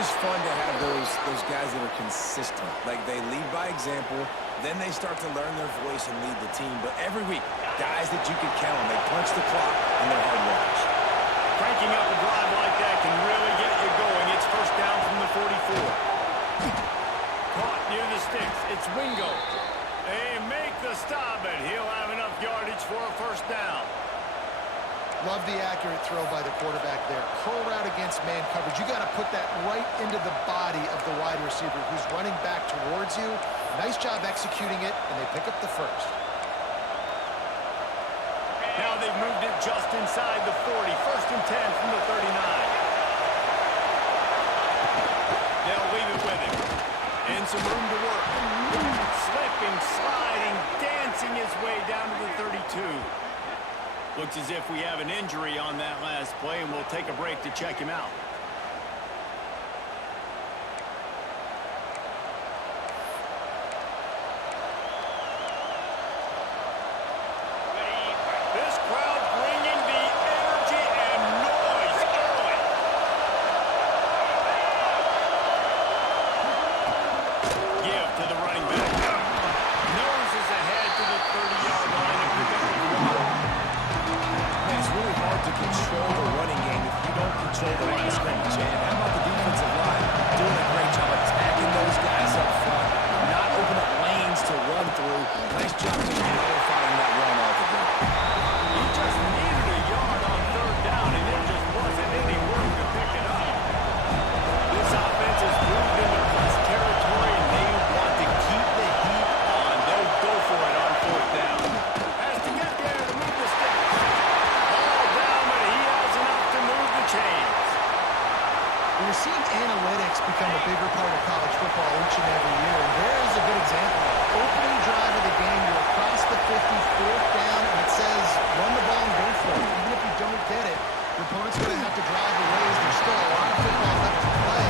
just fun to have those guys that are consistent. Like, they lead by example, then they start to learn their voice and lead the team. But every week, guys that you can count on, they punch the clock and they're hard workers. Cranking up a drive like that can really get you going. It's first down from the 44. Caught near the sticks. It's Wingo. They make the stop, and he'll have enough yardage for a first down. Love the accurate throw by the quarterback there. Curl route against man coverage. You got to put that right into the body of the wide receiver who's running back towards you. Nice job executing it, and they pick up the first. Now they've moved it just inside the 40. First and 10 from the 39. They'll leave it with him. And some room to work. Slipping, sliding, dancing his way down to the 32. Looks as if we have an injury on that last play, and we'll take a break to check him out. This crowd bringing the energy and noise early. Give to the running back. Noses ahead to the 30-yard line and pick up the ball. It's really hard to control the running game if you don't control the line of scrimmage. And how about the defensive line doing a great job attacking those guys up front, not open up lanes to run through. Nice job just nullifying that run altogether. He just needed a yard on third down, and there just wasn't any room to pick it up. This offense has moved into plus territory, and they want to keep the heat on. They'll go for it on fourth down. Has to get there to move the sticks. Ball down, but he has enough to move the chains. We're seeing analytics become a bigger part of college football each and every year, and there's a good example. Opening drive of the game, you're across the 50, fourth down, and it says run the ball and go for it. Even if you don't get it, your opponent's going to have to drive the ways. There's still a lot of football left to play.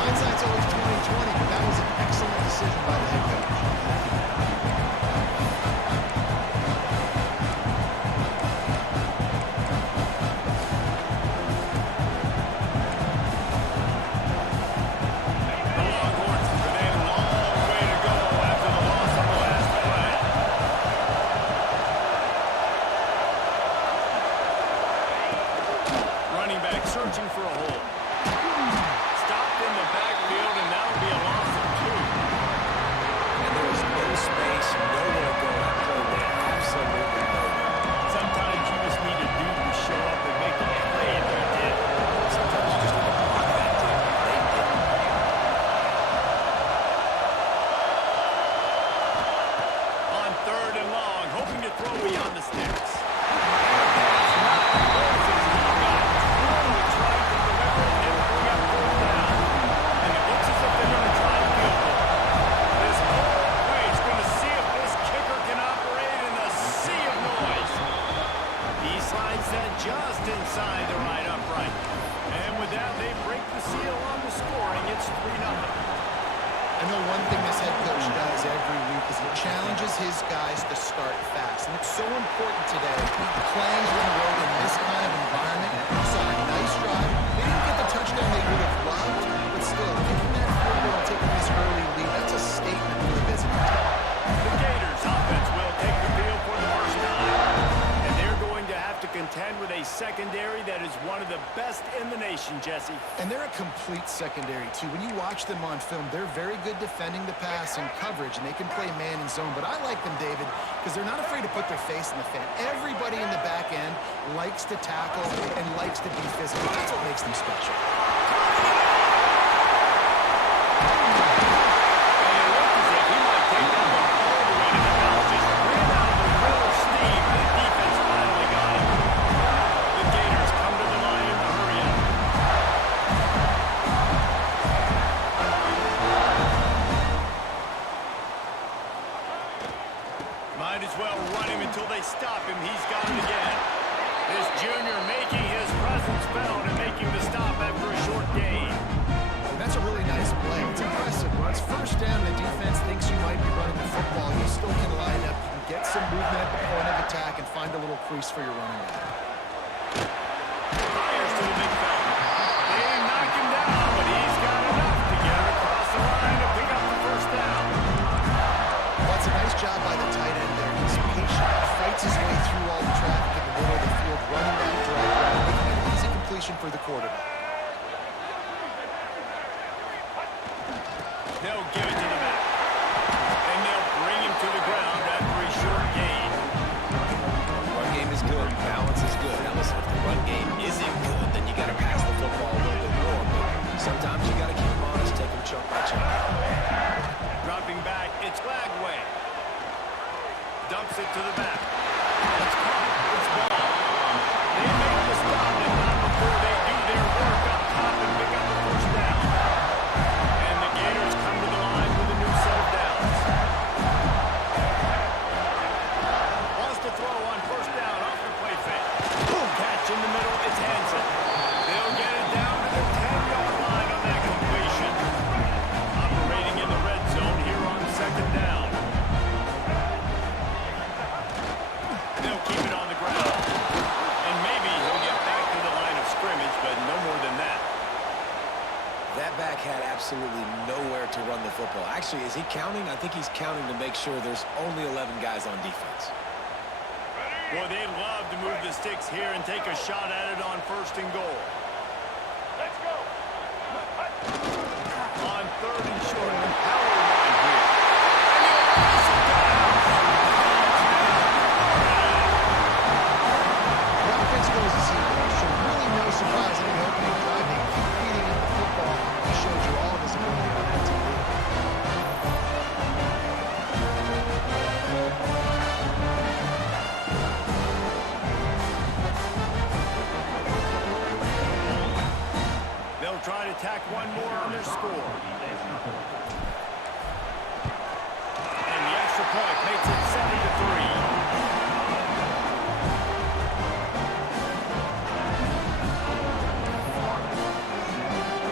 Hindsight's always 20/20, but that was an excellent decision by the head coach. The Longhorns with a long way to go after the loss on the last play. Running back searching for a hole. Stopped in the backfield, and that'll be a loss of 2. And there was no space, nowhere to go. That play went absolutely nowhere. Sometimes you just need a dude to show up and make a play, and he did. Sometimes you just need to block that dude. They didn't. On third and long, hoping to throw beyond the sticks. Just inside the right upright. And with that, they break the seal on the scoring. It's 3-0. I know one thing this head coach does every week is he challenges his guys to start fast. And it's so important today. Playing on the road in this kind of environment. You saw a nice drive. They didn't get the touchdown they would have loved, but still, kicking that field goal and taking this early lead, that's a statement for the visiting team. The Gators offense will take the field for the first time. And they're going to have to contend with a secondary that is one of the best in the nation, Jesse. And they're a complete secondary, too. When you watch them on film, they're very good defending the pass and coverage, and they can play man and zone. But I like them, David, because they're not afraid to put their face in the fan. Everybody in the back end likes to tackle and likes to be physical. That's what makes them special. Might as well run him until they stop him. He's got it again. This junior making his presence felt and making the stop after a short gain. That's a really nice play. It's impressive. When it's first down, the defense thinks you might be running the football. You still can line up and get some movement at the point of attack and find a little crease for your running back. Fires to the big fella. They knock him down, but he's got it for the quarterback. They'll give it to the back. And they'll bring him to the ground after a short gain. Run game is good. Balance is good. Now listen, if the run game isn't good, then you got to pass the football a little bit more. But sometimes you got to keep them honest, take them chunk by chunk. Dropping back, it's Flagway. Dumps it to the back. It's caught. It's ball. They make the stop, and not before they do their work up top and pick up the first down. And the Gators come to the line with a new set of downs. Wants to throw on first down off the play fake. Boom, catch in the middle. It's Hansen. They'll get it down to the 10-yard line on that completion. Operating in the red zone here on second down. They'll keep it on the ground. And maybe he'll get back to the line of scrimmage, but no more than that. That back had absolutely nowhere to run the football. Actually, is he counting? I think he's counting to make sure there's only 11 guys on defense. Boy, they'd love to move the sticks here and take a shot at it on first and goal. Let's go. On third and short, the power line here. The offense goes to see that. So really no surprise in the opening drive. They keep feeding him the football. He showed you all of his ability on that TV. They'll try to tack one more on their score. And the extra point makes it 7-3.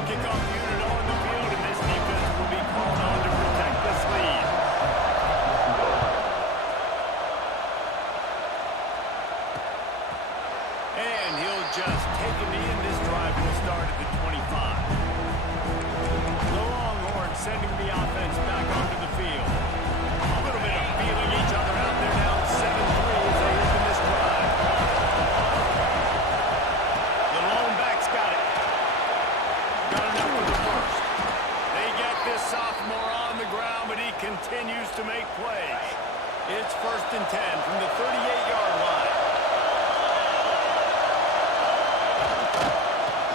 Kickoff unit on the field, and this defense will be called on to protect this lead. And he'll just take a knee, and this drive will start at the 25. The Longhorns sending the offense back onto the field. A little bit of feeling each other out there now. 7-3 as they open this drive. The lone back's got it. Got enough for the first. They get this sophomore on the ground, but he continues to make plays. It's 1st and 10 from the 38-yard line.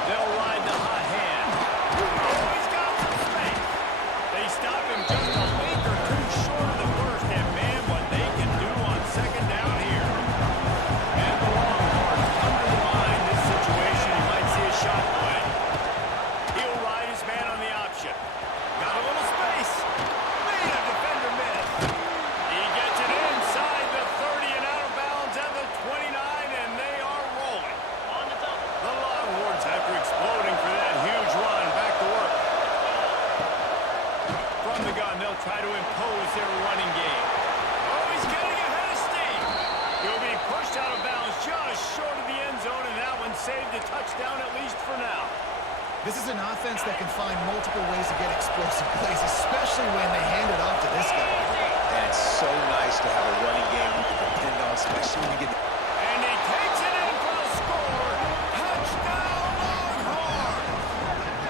They'll ride the hot hand. Oh, he's got some space. They stop him just a link or two short of the first, and man, what they can do on second down here. And the Longhorns come to the line. This situation, you might see a shot play. He'll ride his man on the option. Got a little space. Made a defender miss. He gets it inside the 30 and out of bounds at the 29, and they are rolling. The Longhorns, after exploding for that huge run, back to work. From the gun, they'll try to impose their running game. Oh, he's getting ahead of steam. He'll be pushed out of bounds just short of the end zone, and that one saved a touchdown at least for now. This is an offense that can find multiple ways to get explosive plays, especially when they hand it off to this guy. And it's so nice to have a running game you can depend on, especially when you get... And he takes it in for the score. Touchdown, Longhorns!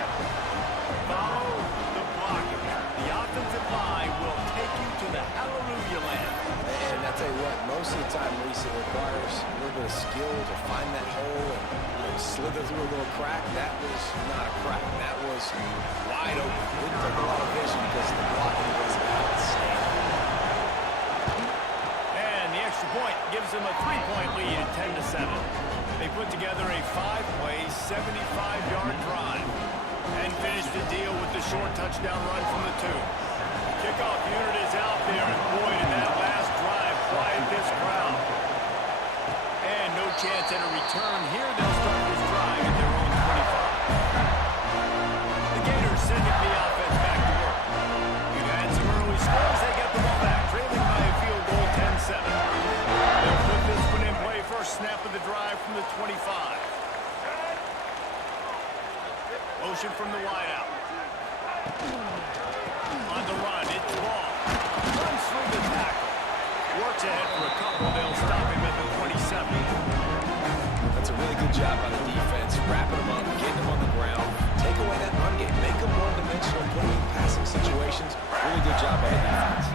Follow the blocker. The offensive line will take you to the hallelujah land. And I tell you what, most of the time, Reese, it requires a little bit of skill to find that hole and slither through a little crack. That was not a crack. That was wide open. Didn't take a lot of vision because the blocking was outstanding. And the extra point gives them a 3-point lead at 10-7. They put together a 5-play, 75-yard drive and finished the deal with the short touchdown run from the 2. Kickoff unit is out there, and boy, did that last drive quiet this crowd. And no chance at a return here. They'll start this drive at their own 25. The Gators sending the offense back to work. We've had some early scores. They get the ball back, trailing by a field goal 10-7. They'll put this one in play. First snap of the drive from the 25. Motion from the wideout. On the run, it's Ball. Runs through the tackle. Works ahead for a couple. They'll stop him at the 27. That's a really good job by the defense. wrapping them up, getting them on the ground. Take away that run game. Make them one-dimensional, put them in passing situations. Really good job by the defense.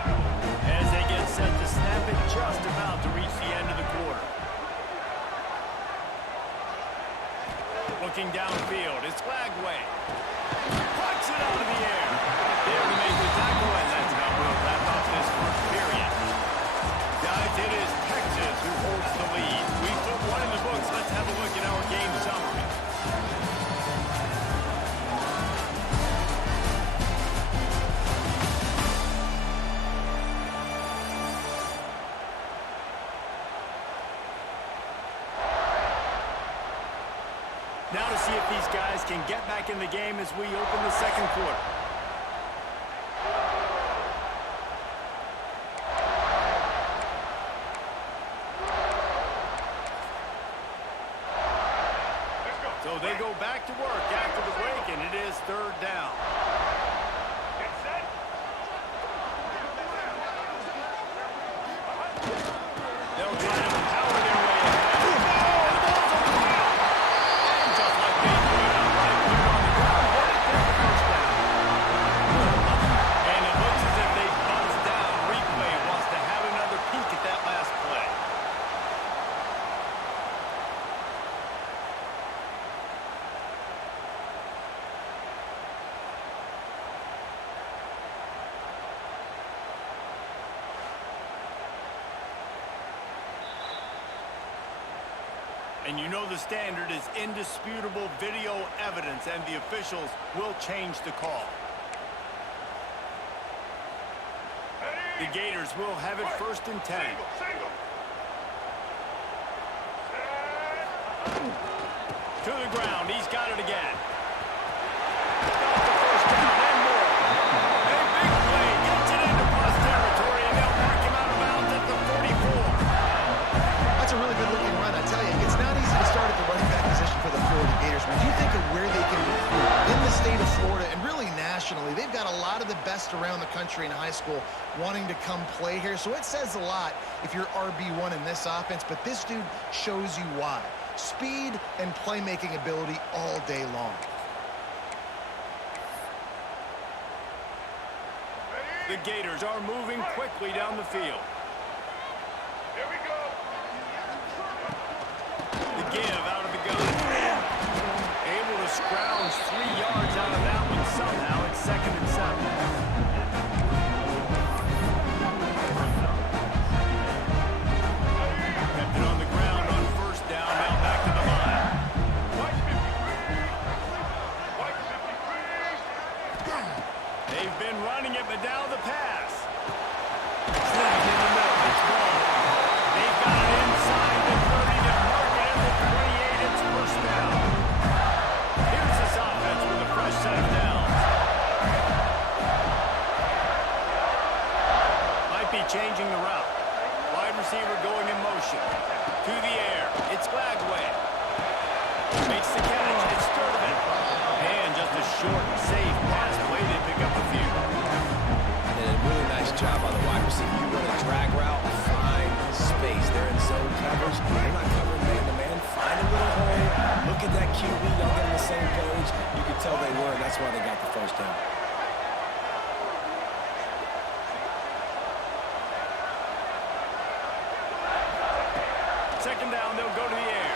As they get set to snap it, just about to reach the end of the quarter. Looking downfield, it's Flagway. Pucks it out of the air. There to make the tackle, and that's how we'll wrap up this first period. Guys, it is Texas who holds the lead. We put one in the books. Let's have a look at our game summary. Now to see if these guys can get back in the game as we open the second quarter. So they go back to work after the break, and it is third down. Get set. They'll try to power their way ahead. And just like they put it up right there on the ground, get it there for first down. And it looks as if they buzzed down. Replay wants to have another peek at that last play. And you know the standard is indisputable video evidence, and the officials will change the call. The Gators will have it first and 10. To the ground, he's got it again. Got the first down and more. A big play, gets it into plus territory, and they'll mark him out of bounds at the 44. That's a really good-looking run, I tell you. It's not easy to start at the running back position for the Florida Gators. When you think of where they can recruit in the state of Florida and really nationally, they've got a lot of the best around the country in high school wanting to come play here. So it says a lot if you're RB1 in this offense, but this dude shows you why. Speed and playmaking ability all day long. The Gators are moving quickly down the field. Here we go. The give out of the gun. Able to scrounge 3 yards out of that one somehow. It's 2nd and 7. Kept it on the ground on first down. Now back to the line. They've been running it, but now the pass. Snapped in the middle. It's ball. They've got it inside the 30 to mark it at the 28. It's first down. Here's this offense with a fresh set of downs. Might be changing the route. Wide receiver going in motion. To the air. It's Flagway. Makes the catch. It's Sturtevant. And just a short, safe pass play to pick up a few. And a really nice job on the wide receiver. You run a drag route, find space. They're in zone coverage. They're not covering man-to-man. Find a little hole. Look at that QB. Y'all get on the same page. You can tell they were, and that's why they got the first down. Second down, they'll go to the air.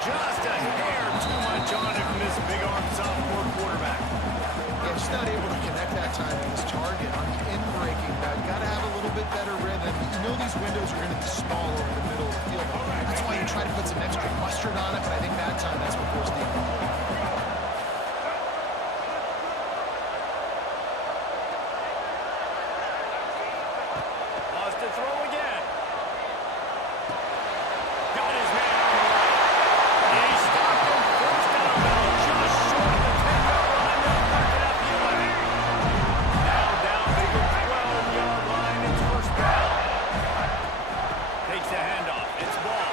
Just a hair too much on it from this big-arm sophomore quarterback. Yeah, just not able to connect that time with his target on the in-breaking. Now, you got to have a little bit better rhythm. You know these windows are going to be small over the middle of the field. That's why you try to put some extra mustard on it, but I think that time that's what forced the incomplete. Lost to throw again. Got his man on the right. And he stopped him. First down now, just short of the 10-yard line. They'll mark it at the 11. Now down to the 12-yard line. It's first down. Takes the handoff. It's ball.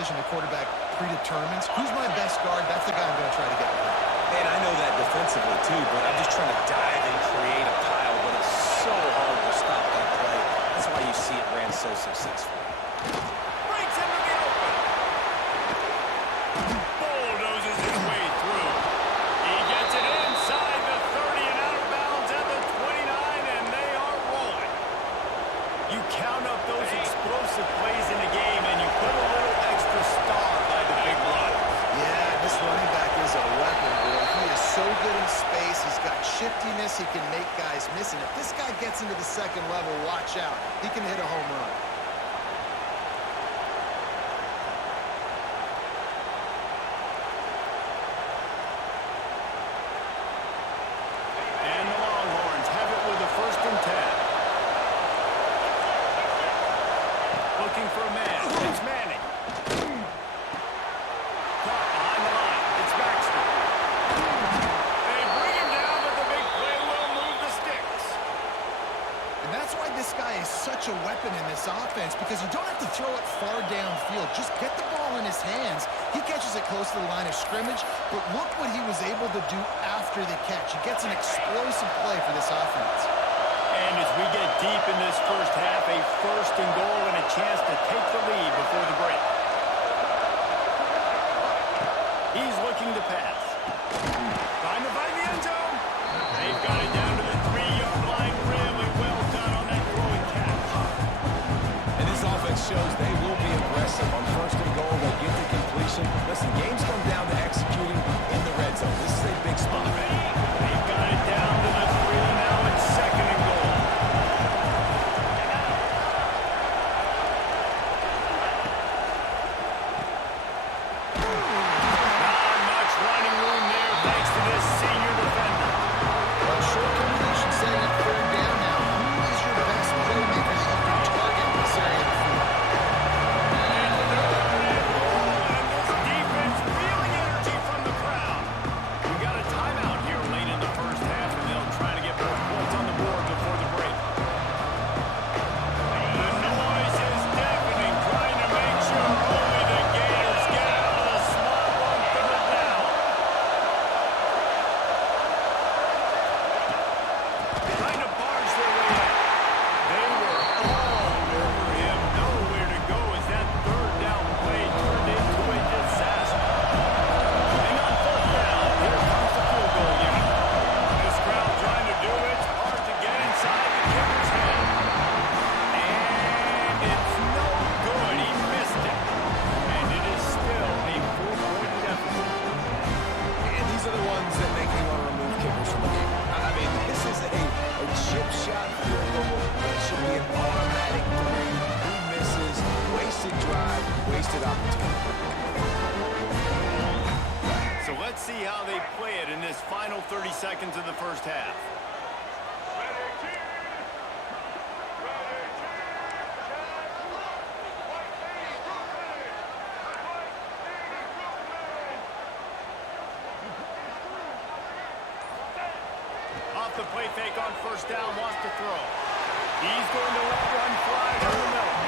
decision the quarterback predetermines. Who's my best guard? That's the guy I'm going to try to get behind. And I know that defensively too, but I'm just trying to dive and create a pile, but it's so hard to stop that play. That's why you see it ran so successfully. Breaks into the open. Bulldozes his way through. He gets it inside the 30 and out of bounds at the 29, and they are rolling. You count up those explosive plays in the game, and you put a little extra star by the big run. Yeah, this running back is a weapon, boy. He is so good in space. He's got shiftiness. He can make guys miss. And if this guy gets into the second level, watch out. He can hit a home run. And the Longhorns have it with a 1st and 10. Looking for a man. It's Manning. Caught behind the line. It's Baxter. They bring him down, but the big play will move the sticks. And that's why this guy is such a weapon in this offense, because you don't have to throw it far downfield. Just get the ball in his hands. He catches it close to the line of scrimmage, but look what he was able to do after the catch. He gets an explosive play for this offense. And as we get deep in this first half, a 1st and goal and a chance to take the lead before the break. He's looking to pass. Trying to find the end zone. They've got it down to the 3-yard line. Really well done on that throwing catch. And this offense shows they will be aggressive on 1st and goal. They'll get the completion. Listen, games come down to executing in the red zone. This is a big spot. They've got it down to the 3. Now it's 2nd and goal. Not much running room there thanks to this senior defender. Well, short completion setting up 3rd down now. Who is your best playmaker that you can target in this area of the field? And 3rd and goal, and this defense feeling energy from the crowd. We got a timeout here late in the first half, and they'll try to get more points on the board before the break. The noise is deafening, trying to make sure only the Gators get out of the small on 3rd down. Trying to barge their way in. They were all over him. Nowhere to go as that 3rd down play turned into a disaster. And on 4th down, here comes the field goal unit. This crowd trying to do it. It's hard to get inside the kicker's head. And it's no good. He missed it. And it is still a 4-point deficit. And these are the ones that make me want to remove kickers from the game. I mean, this is a chip shot field goal. It should be an automatic 3. Who misses? Wasted drive, wasted opportunity. So let's see how they play it in this final 30 seconds of the first half. Off the play fake on 1st down, wants to throw. He's going to let one fly down the middle.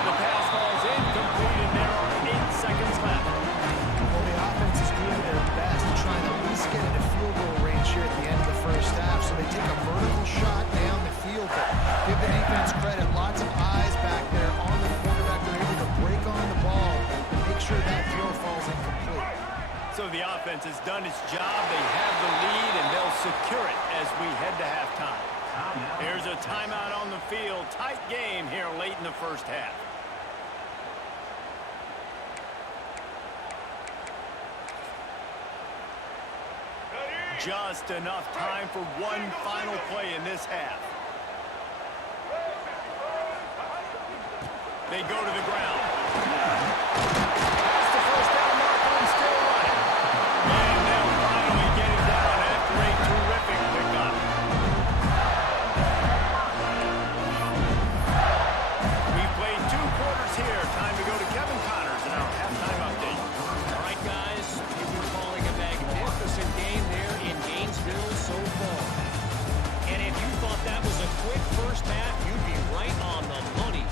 The pass falls incomplete, and there are 8 seconds left. Well, the offense is doing their best to try and at least get into field goal range here at the end of the first half. So they take a vertical shot down the field, but give the defense credit. Lots of eyes back there on the quarterback. They're able to break on the ball and make sure that throw falls incomplete. So the offense has done its job. They have the lead, and they'll secure it as we head to halftime. Here's a timeout on the field. Tight game here late in the first half. Just enough time for one final play in this half. They go to the ground. Past the 1st down marker and still running. And they'll finally get him down after a terrific pickup. We've played 2 quarters here. Time to go to Kevin Connors in our halftime update. All right, guys, we've been calling a magnificent game there in Gainesville so far. And if you thought that was a quick first half, you'd be right on the money.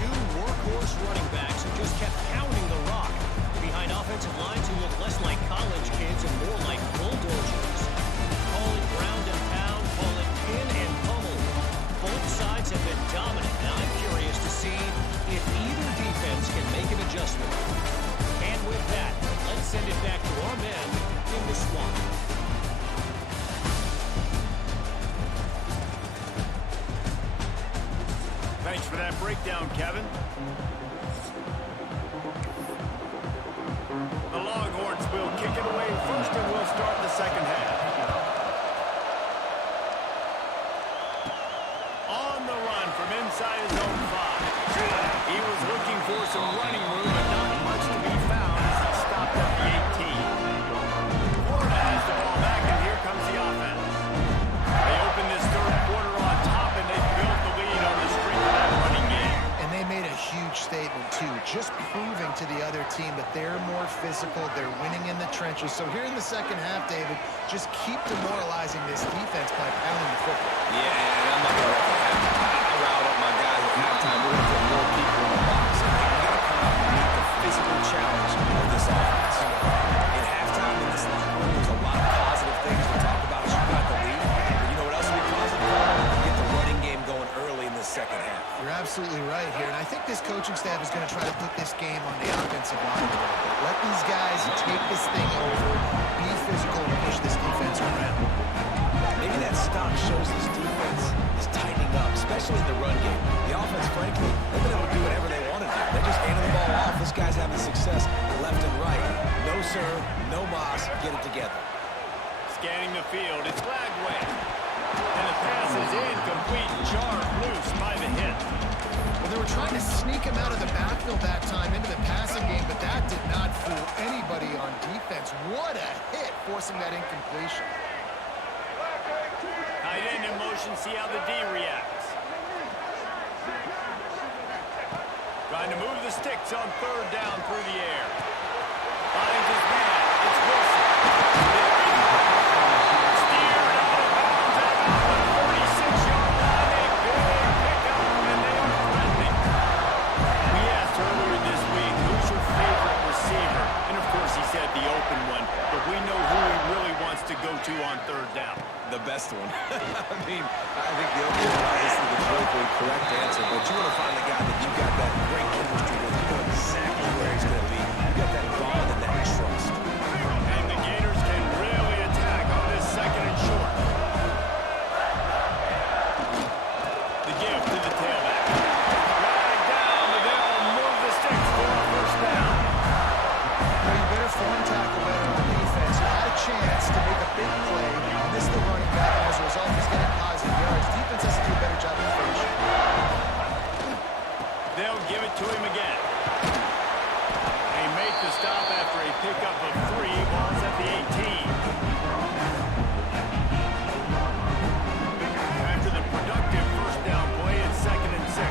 2 two workhorse running backs who just kept pounding the rock behind offensive lines who look less like college kids and more like bulldozers. Call it ground and pound, call it pin and pummel. Both sides have been dominant, and I'm curious to see if either defense can make an adjustment. And with that, let's send it back to our men in the swamp. Thanks for that breakdown, Kevin. The Longhorns will kick it away first, and we'll start the second half. On the run from inside his own 5. He was looking for some running room, but not much to be found as he stopped at the 18. Florida has the ball back, and here comes the offense. They open this third quarter on top, and they built the lead on the strength of that running game. And they made a huge statement, too, just proving to the other team that they're more physical, they're winning in the trenches. So here in the second half, David, just keep demoralizing this defense by pounding the football. Yeah, I'm not going to let that happen. I riled up my guys at halftime. We're going to put more people in the box. I think we got to come out and meet the physical challenge of this offense. In halftime, in this locker room, there's a lot of positive things to talk about as you got the lead. But you know what else will be positive? Get the running game going early in the second half. You're absolutely right here, and I think this coaching staff is going to try to put this game on the offensive line a little bit. Let these guys take this thing over, be physical, and push this defense around. Maybe that stop shows this defense is tightening up, especially in the run game. The offense, frankly, they've been able to do whatever they want to do. They're just handing the ball off. This guy's having success left and right. No, sir, no mas. Get it together. Scanning the field, it's Lagway. And the pass is incomplete, jarred loose by the hit. Well, they were trying to sneak him out of the backfield that time into the passing game, but that did not fool anybody on defense. What a hit, forcing that incompletion. Tight end in motion, see how the D reacts. Trying to move the sticks on third down through the air. Finds his man. It's Wilson. There he goes. Steered out of bounds at about the 46-yard line. A big pickup, and they are threatening. We asked earlier this week, who's your favorite receiver? And of course, he said the open one. But we know who he really wants to go to on third down. The best one. I mean, I think the open is obviously the politically correct answer, but you want to find the guy that you got that great chemistry with. You know exactly where he's going to be. You got that bond and that trust. And the Gators can really attack on this second and short. The give to the tailback. Drag down, but they'll move the sticks for a first down. Well, you better form tackle better on defense. You had a chance to make a big play. Missed the running back, and as a result, he's getting positive yards. Defense has to do a better job of finishing. They'll give it to him again. They make the stop after a pickup of 3. Ball's at the 18. After the productive first down play, it's 2nd and 6.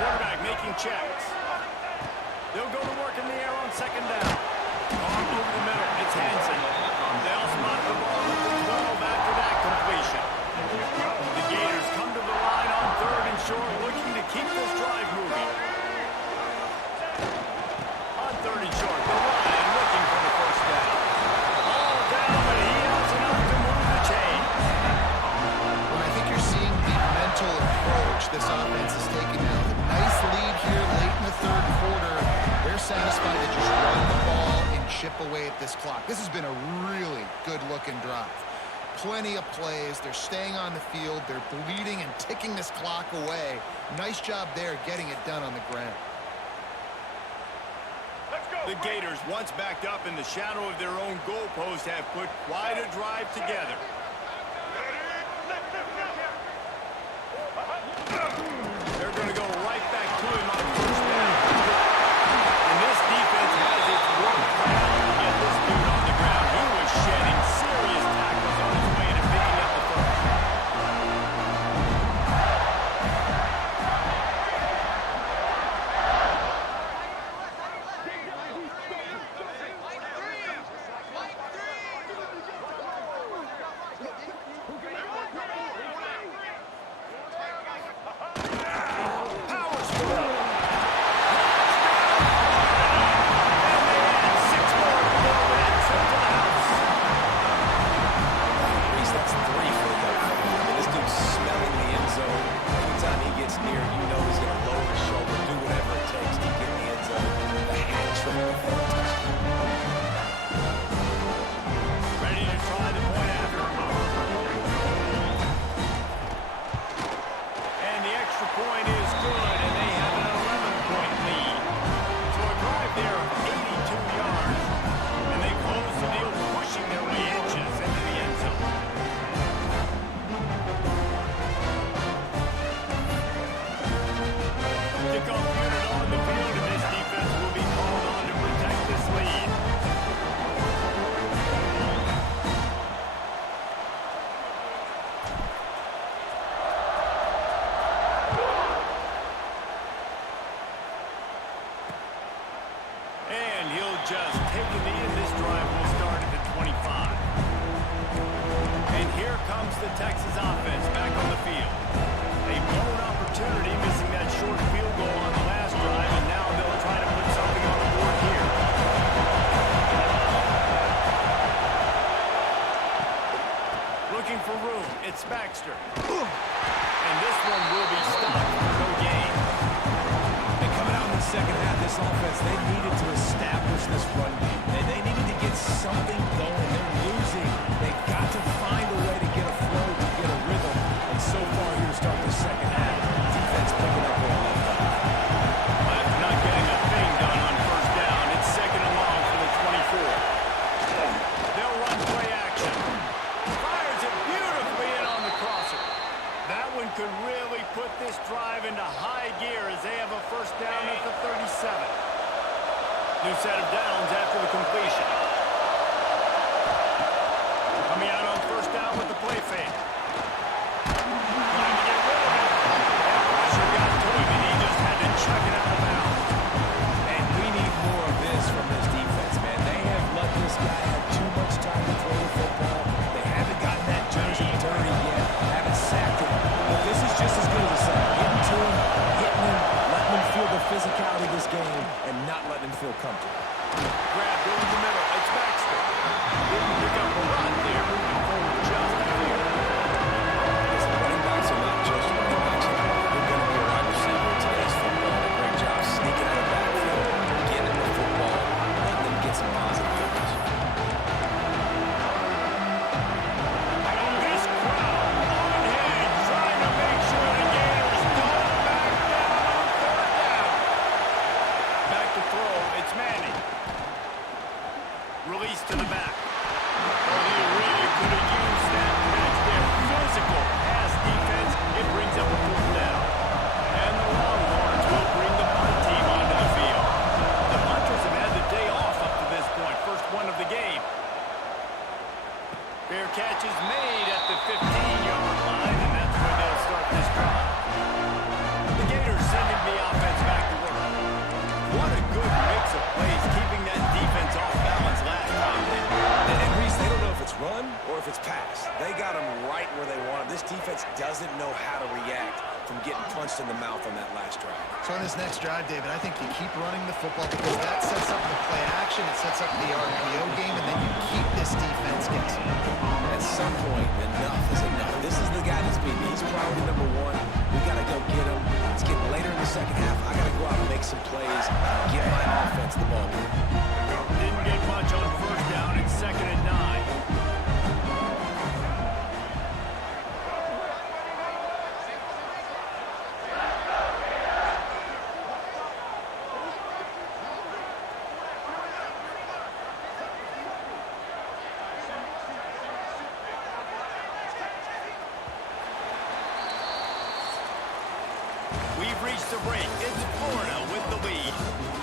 Quarterback making checks. They'll go to work in the air on 2nd down. Off over the middle, it's Hansen. They'll spot the ball at the 12 after that completion. The Gators come to the line on 3rd and short, looking to keep this drive moving. On 3rd and short, the line looking for the first down. All down, but he has enough to move the chains. Well, I think you're seeing the mental approach this offense is taking now. The nice lead here late in the third quarter. They're satisfied to just run the ball and chip away at this clock. This has been a really good-looking drive. Plenty of plays. They're staying on the field. They're bleeding and ticking this clock away. Nice job there getting it done on the ground. The Gators, once backed up in the shadow of their own goalpost, have put quite a drive together. They're going to go right back to him on first down. And this defense has its work cut out to get this dude on the ground. He was shedding serious tackles on his way to picking up the first. the Texas offense back on the field. A blown opportunity, missing that short field goal on the last drive, and now they'll try to put something on the board here. Looking for room. It's Baxter. And this one will be stopped for no gain. And coming out in the second half, this offense, they needed to establish this run game. They needed to get something going. They're losing. They've got to find a way to get a flow, to get a rhythm. And so far here to start the second half, defense picking up where it left off. After not getting a thing done on first down, it's second and long for the 24. They'll run play action. Fires it beautifully in on the crosser. That one could really put this drive into high gear as they have a first down at the 37. New set of downs after the completion. Coming out on first down with the play fake. Trying to get rid of it. That pressure got to him, and he just had to chuck it out of bounds. And we need more of this from this defense, man. They have let this guy have too much time to throw the football. They haven't gotten that jersey dirty yet. Haven't sacked him. But this is just as good as a sack. Getting to him, hitting him, letting him feel the physicality of this game, and not letting him feel comfortable. Grabbed over the middle. It's Baxter. Didn't pick up a run there. Moving forward just a few. Listen, running backs are not just running backs. They're going to be a wide receiver in today's football. A great job sneaking out of the backfield, getting the football, letting them get some positive yards. This crowd on edge, trying to make sure the Gators don't back down on third down. Back to throw. It's Manning. Release to the back. Oh, he really could have used that catch there. Physical pass defense. It brings up a fourth down. And the Longhorns will bring the punt team onto the field. The punters have had the day off up to this point. First one of the game. Fair catch is made at the 15-yard line, and that's where they'll start this drive. The Gators sending the offense back to work. What a good mix of plays, keeping that defense off balance last time. And Reese, they don't know if it's run or if it's pass. They got them right where they want them. This defense doesn't know how to react from getting punched in the mouth on that last drive. So on this next drive, David, I think you keep running the football because that sets up the play action, it sets up the RPO game, and then you keep this defense guessing. At some point, enough is enough. This is the guy that's beaten. He's priority number one. We got to go get him. It's getting later in the second half. I got to go out and make some plays, get my offense the ball. Didn't get much on first down. It's second and 9. We've reached the break. It's Florida with the lead.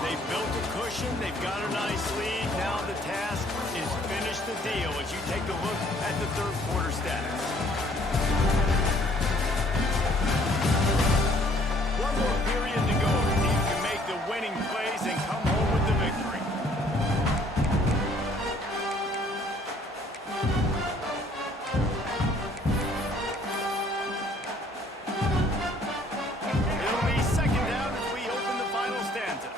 They've built a cushion. They've got a nice lead. Now the task is finish the deal as you take a look at the third quarter stats. One more period to go. The team can make the winning plays and come home with the victory. It'll be second down as we open the final stanza.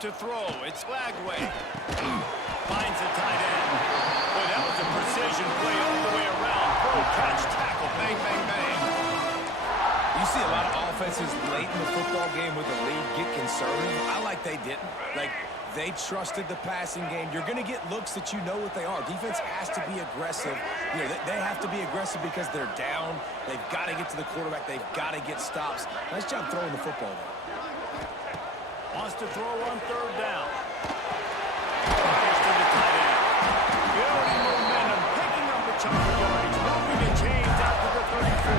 To throw, it's Lagway. Finds the tight end. Boy, that was a precision play all the way around. Pro catch, tackle, bang, bang, bang. You see a lot of offenses late in the football game with the lead get conservative. I like they didn't. Like, they trusted the passing game. You're going to get looks that you know what they are. Defense has to be aggressive. You know, they have to be aggressive because they're down. They've got to get to the quarterback. They've got to get stops. Nice job throwing the football there. Wants to throw on third down. Fires to the tight end. Building momentum, picking up a chunk of yardage, moving the chains out to the 34.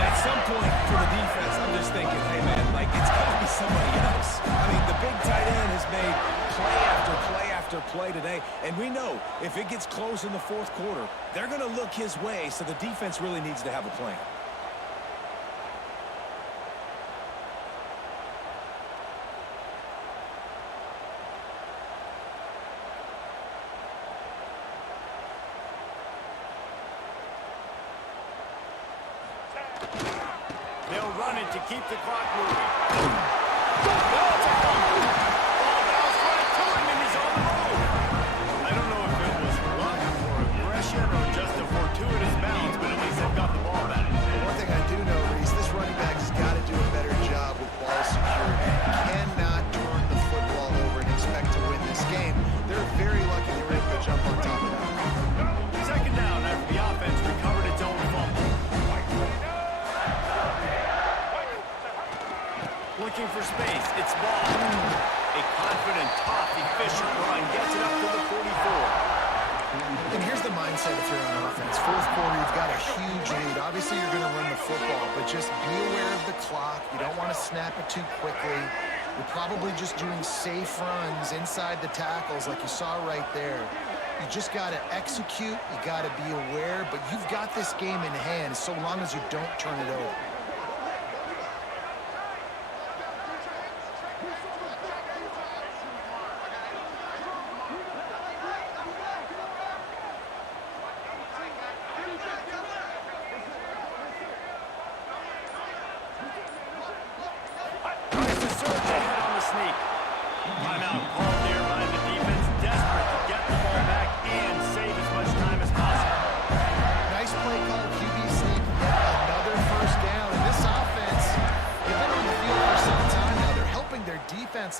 At some point for the defense, I'm just thinking, hey, man, like, it's got to be somebody else. I mean, the big tight end has made play after play after play today, and we know if it gets close in the fourth quarter, they're going to look his way, so the defense really needs to have a plan. run it to keep the clock moving. Oh, it's a fumble. Ball bounced right to him, and he's on the move. I don't know if it was luck or aggression or just a fortuitous bounce, but at least they've got the ball back. One thing I do know, Reese, this running back has got to do a better job with ball security. Cannot turn the football over and expect to win this game. They're very lucky they were able to jump on top of that. Second down after the offense recovered its own fumble. Looking for space. It's ball. A confident, tough, efficient run gets it up to the 44. And here's the mindset if you're on offense. Fourth quarter, you've got a huge lead. Obviously, you're going to run the football, but just be aware of the clock. You don't want to snap it too quickly. You're probably just doing safe runs inside the tackles like you saw right there. You just got to execute. You got to be aware, but you've got this game in hand so long as you don't turn it over.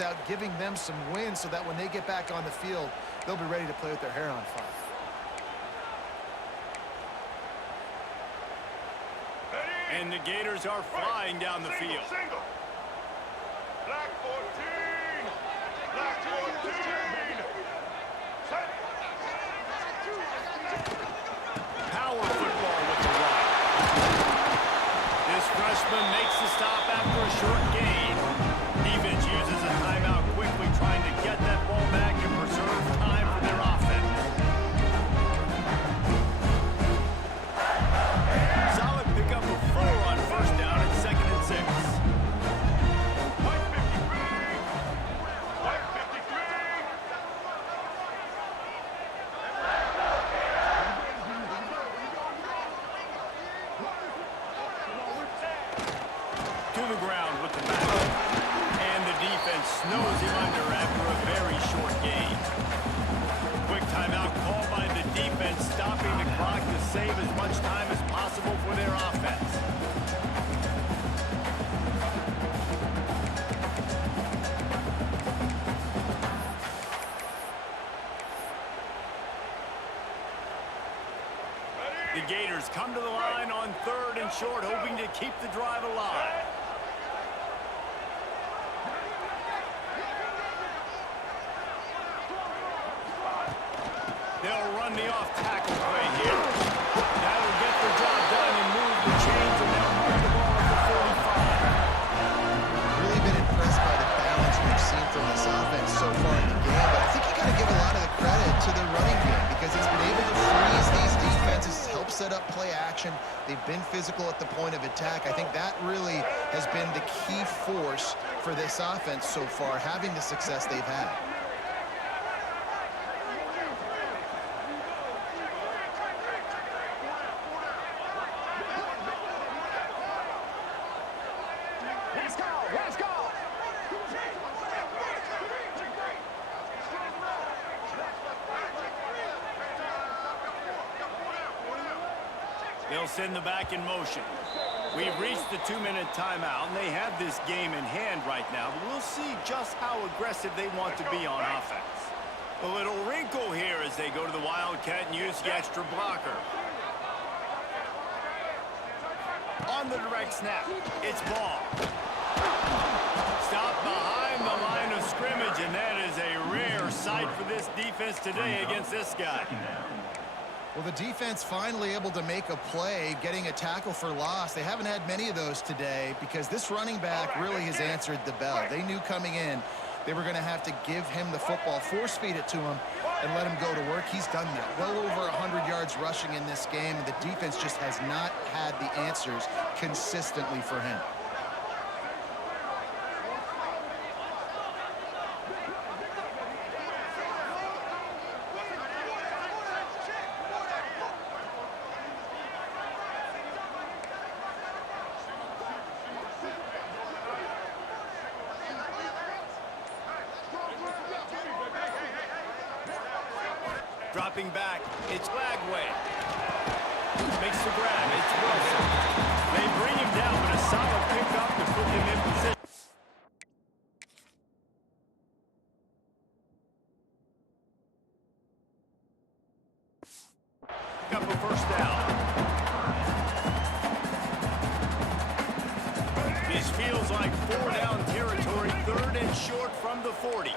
Out giving them some wins so that when they get back on the field, they'll be ready to play with their hair on fire. And the Gators are flying down the field. Black 14! Black 14! Power football with the run. This freshman makes the stop after a short gain. Defense uses a timeout quickly, trying to get that ball back and preserve time for their offense. Solid pickup of 4 on first down and 2nd and 6. White 53! White 53! To the ground with the back. Defense snows him under after a very short gain. Quick timeout call by the defense, stopping the clock to save as much time as possible for their offense. The Gators come to the line on 3rd and short, hoping to keep the drive alive. They'll run the off tackle play here. That'll get the job done and move the chains, and they'll mark the ball at the 45. Really been impressed by the balance we've seen from this offense so far in the game, but I think you got to give a lot of the credit to the running game because it's been able to freeze these defenses, help set up play action. They've been physical at the point of attack. I think that really has been the key force for this offense so far, having the success they've had. They'll send the back in motion. We've reached the 2-minute timeout, and they have this game in hand right now. But we'll see just how aggressive they want to be on offense. A little wrinkle here as they go to the Wildcat and use the extra blocker. On the direct snap, it's ball. Stop behind the line of scrimmage, and that is a rare sight for this defense today against this guy. Well, the defense finally able to make a play, getting a tackle for loss. They haven't had many of those today because this running back really has answered the bell. They knew coming in they were going to have to give him the football, force feed it to him, and let him go to work. He's done that. Well over 100 yards rushing in this game, and the defense just has not had the answers consistently for him. Dropping back, it's Lagway. Makes the grab, it's Wilson. They bring him down, but a solid pickup to put him in position. Up a first down. This feels like 4-down territory, 3rd and short from the 40.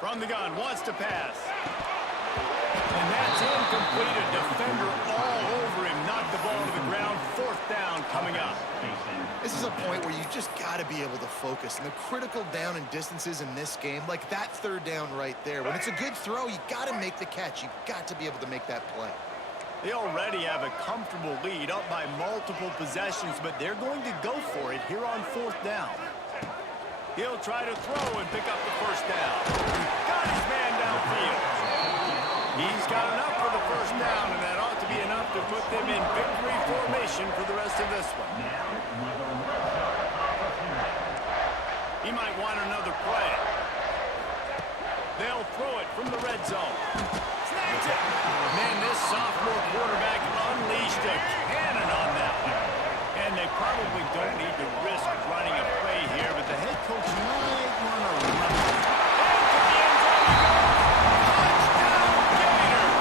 From the gun, wants to pass. And that's incomplete. A defender all over him. Knocked the ball to the ground. 4th down coming up. This is a point where you just got to be able to focus. And the critical down and distances in this game, like that 3rd down right there. When it's a good throw, you got to make the catch. You got to be able to make that play. They already have a comfortable lead, up by multiple possessions, but they're going to go for it here on 4th down. He'll try to throw and pick up the first down. Got his man downfield. He's got enough for the first down, and that ought to be enough to put them in victory formation for the rest of this one. He might want another play. They'll throw it from the red zone. Snags it. Man, this sophomore quarterback unleashed a cannon on that one. And they probably don't need to risk running a play here, but the head coach might want to run it. And to the end zone he goes. Touchdown, Gators!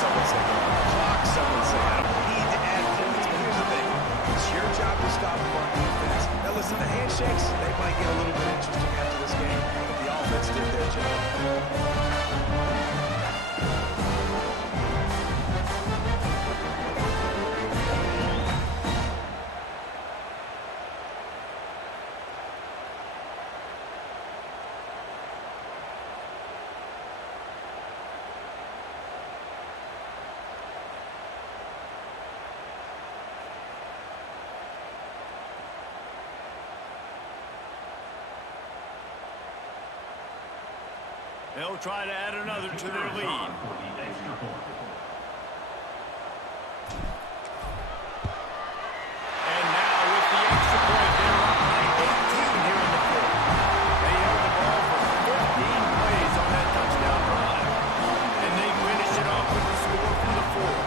Someone said go on the clock. Someone said I don't need to add points. But here's the thing. It's your job to stop them on defense. Now listen, the handshakes, they might get a little bit interesting after this game, but the offense did their job. They'll try to add another to their lead. And now with the extra point, they're up by 18 here in the 4th. They held the ball for 15 plays on that touchdown drive. And they finish it off with a score from the 4th.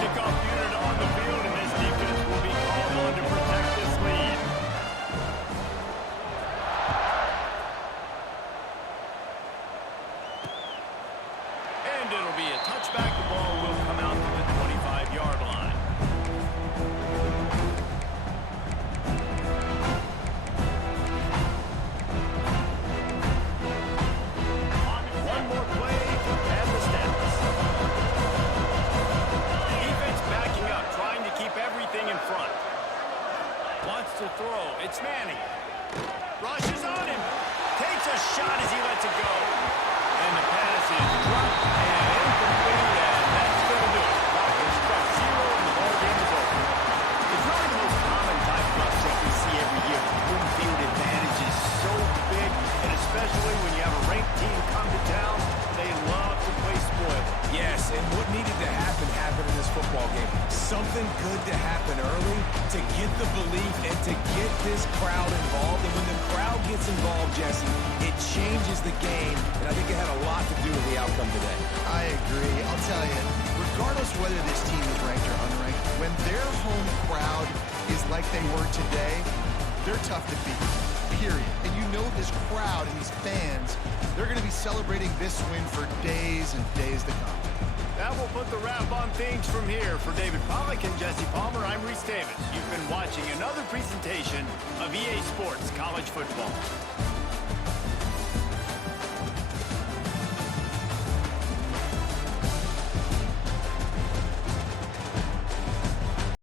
Kickoff unit on the field, and this defense will be called on to protect this lead. And it'll be a touchback. The ball will come out to the 25-yard line. One more play to pad the stats. Defense backing up, trying to keep everything in front. Wants to throw. It's Manning. Rushes on him. Takes a shot as he lets it go. And the pass is dropped and incomplete, and that's going to do it. Clock is struck 0, and the ball game is over. It's really the most common type of upset we see every year. The home field advantage is so big, and especially when you have a ranked team come to town, they love to play spoiled. Yes, and what needed to happen happened in this football game. Something good to happen early to get the belief and to get this crowd involved. And when the crowd gets involved, Jesse, it changes the game. And I think it had a lot to do with the outcome today. I agree. I'll tell you, regardless whether this team is ranked or unranked, when their home crowd is like they were today, they're tough to beat, period. And you know this crowd and these fans, they're going to be celebrating this win for days and days to come. That will put the wrap on things from here. For David Pollack and Jesse Palmer, I'm Reese Davis. You've been watching another presentation of EA Sports College Football.